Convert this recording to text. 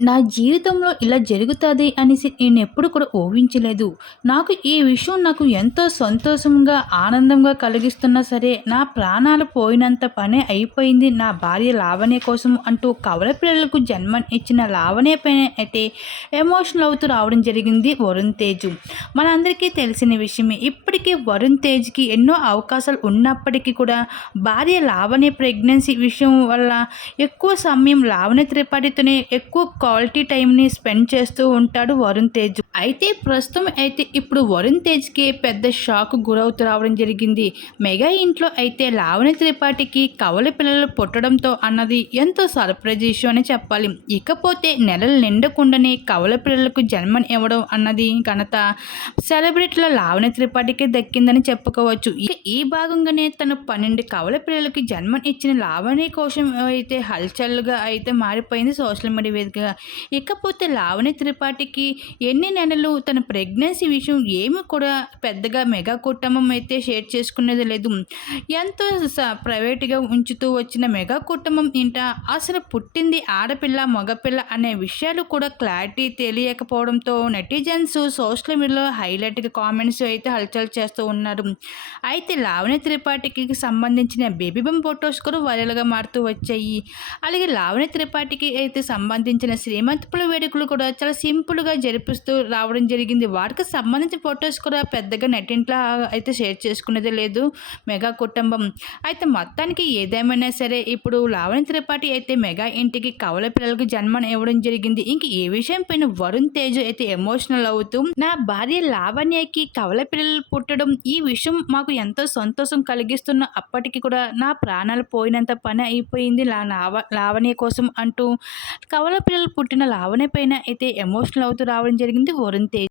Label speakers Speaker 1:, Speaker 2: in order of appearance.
Speaker 1: నా జీవితంలో ఇలా జరుగుతుంది అనేసి నేను ఎప్పుడు కూడా ఊహించలేదు. నాకు ఈ విషయం నాకు ఎంతో సంతోషంగా ఆనందంగా కలిగిస్తున్నా సరే నా ప్రాణాలు పోయినంత పనే అయిపోయింది. నా భార్య లావణ్య కోసం అంటూ కవల పిల్లలకు జన్మ ఇచ్చిన లావణ్య పైన అయితే ఎమోషనల్ అవుతూ రావడం జరిగింది వరుణ్ తేజ్. మనందరికీ తెలిసిన విషయమే ఇప్పటికీ వరుణ్ తేజ్కి ఎన్నో అవకాశాలు ఉన్నప్పటికీ కూడా భార్య లావణ్య ప్రెగ్నెన్సీ విషయం వల్ల ఎక్కువ సమయం లావణ్య త్రిపాఠితోనే ఎక్కువ క్వాలిటీ టైంని స్పెండ్ చేస్తూ ఉంటాడు వరుణ్ తేజ్. అయితే ప్రస్తుతం అయితే ఇప్పుడు వరుణ్ తేజ్కి పెద్ద షాక్ గురవుతూ రావడం జరిగింది. మెగా ఇంట్లో అయితే లావణ్య త్రిపాఠికి కవల పిల్లలు పుట్టడంతో అన్నది ఎంతో సర్ప్రైజ్ ఇష్యూ అని చెప్పాలి. ఇకపోతే నెలలు నిండకుండానే కవల పిల్లలకు జన్మని ఇవ్వడం అన్నది ఘనత. సెలబ్రిటీల లావణ్య త్రిపాఠికి దక్కిందని చెప్పుకోవచ్చు. ఈ భాగంగానే తను పన్నెండు కవల పిల్లలకి జన్మని ఇచ్చిన లావణ్య కోసం అయితే హల్చల్గా అయితే మారిపోయింది సోషల్ మీడియా వేదికగా. ఇకపోతే లావణ్య త్రిపాఠికి ఎన్ని నెలలు తన ప్రెగ్నెన్సీ విషయం ఏమి కూడా పెద్దగా మెగా కుటుంబం అయితే షేర్ చేసుకునేది లేదు. ఎంతో ప్రైవేట్గా ఉంచుతూ వచ్చిన మెగా కుటుంబం ఇంట అసలు పుట్టింది ఆడపిల్ల మగపిల్ల అనే విషయాలు కూడా క్లారిటీ తెలియకపోవడంతో నెటిజన్స్ సోషల్ మీడియాలో హైలైట్గా కామెంట్స్ అయితే హల్చల్ చేస్తూ ఉన్నారు. అయితే లావణ్య త్రిపాఠికి సంబంధించిన బేబీ ఫొటోస్ కూడా వైరల్గా మారుతూ వచ్చాయి. అలాగే లావణ్య త్రిపాఠికి అయితే సంబంధించిన శ్రీమంతపుల వేడుకలు కూడా చాలా సింపుల్గా జరిపిస్తూ రావడం జరిగింది. వాటికి సంబంధించిన ఫొటోస్ కూడా పెద్దగా నెట్టింట్లో అయితే షేర్ చేసుకునేదే లేదు. మెగా కుటుంబం. అయితే మొత్తానికి ఏదేమైనా సరే ఇప్పుడు లావణ్య త్రిపాఠి అయితే మెగా ఇంటికి కవల పిల్లలకు జన్మను ఇవ్వడం జరిగింది. ఇంక ఏ విషయం పైన వరుణ్ తేజ్ అయితే ఎమోషనల్ అవుతూ నా భార్య లావణ్యకి కవల పిల్లలు పుట్టడం ఈ విషయం మాకు ఎంతో సంతోషం కలిగిస్తున్న అప్పటికి కూడా నా ప్రాణాలు పోయినంత పని అయిపోయింది లావణ్య కోసం అంటూ కవల పిల్లలు పుట్టిన లావణ్య పైన అయితే ఎమోషనల్ అవుతూ రావడం జరిగింది. వరుణ్ తేజ్